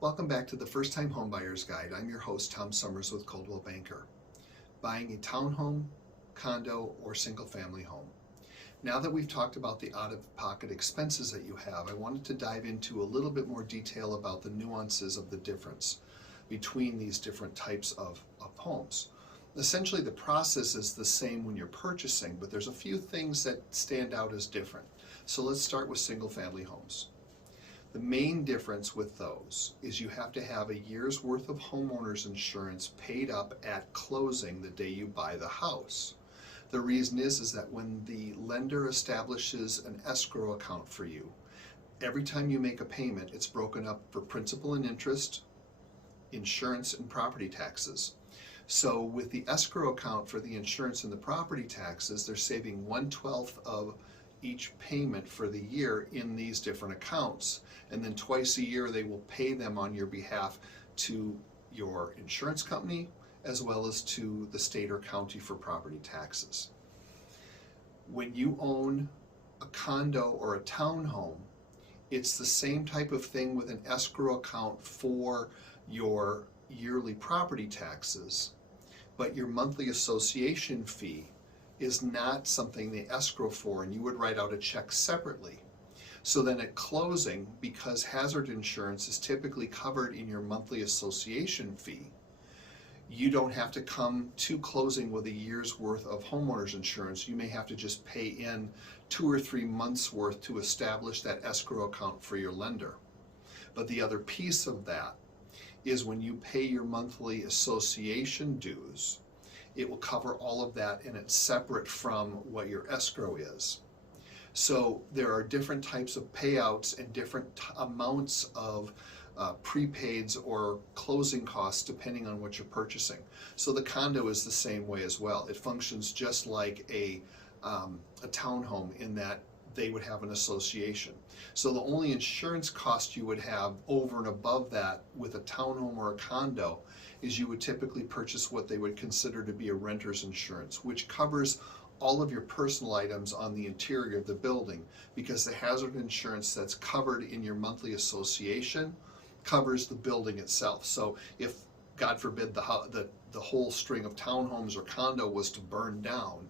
Welcome back to the First Time Homebuyer's Guide. I'm your host, Tom Summers with Coldwell Banker. Buying a townhome, condo, or single-family home. Now that we've talked about the out-of-pocket expenses that you have, I wanted to dive into a little bit more detail about the nuances of the difference between these different types of homes. Essentially, the process is the same when you're purchasing, but there's a few things that stand out as different. So let's start with single-family homes. The main difference with those is you have to have a year's worth of homeowner's insurance paid up at closing the day you buy the house. The reason is that when the lender establishes an escrow account for you, every time you make a payment, it's broken up for principal and interest, insurance, and property taxes. So with the escrow account for the insurance and the property taxes, they're saving 1/12 of each payment for the year in these different accounts, and then twice a year they will pay them on your behalf to your insurance company as well as to the state or county for property taxes. When you own a condo or a townhome, it's the same type of thing with an escrow account for your yearly property taxes, but your monthly association fee is not something they escrow for, and you would write out a check separately. So then at closing, because hazard insurance is typically covered in your monthly association fee, you don't have to come to closing with a year's worth of homeowner's insurance. You may have to just pay in 2 or 3 months worth to establish that escrow account for your lender. But the other piece of that is when you pay your monthly association dues, it will cover all of that, and it's separate from what your escrow is. So there are different types of payouts and different amounts of prepaids or closing costs depending on what you're purchasing. So the condo is the same way as well. It functions just like a townhome in that they would have an association. So the only insurance cost you would have over and above that with a townhome or a condo is you would typically purchase what they would consider to be a renter's insurance, which covers all of your personal items on the interior of the building, because the hazard insurance that's covered in your monthly association covers the building itself. So if, God forbid, the whole string of townhomes or condo was to burn down,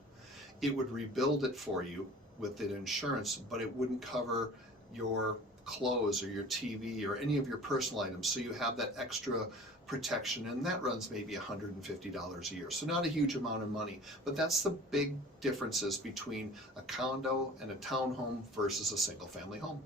it would rebuild it for you with the insurance, but it wouldn't cover your clothes or your TV or any of your personal items. So you have that extra protection, and that runs maybe $150 a year. So not a huge amount of money, but that's the big differences between a condo and a townhome versus a single family home.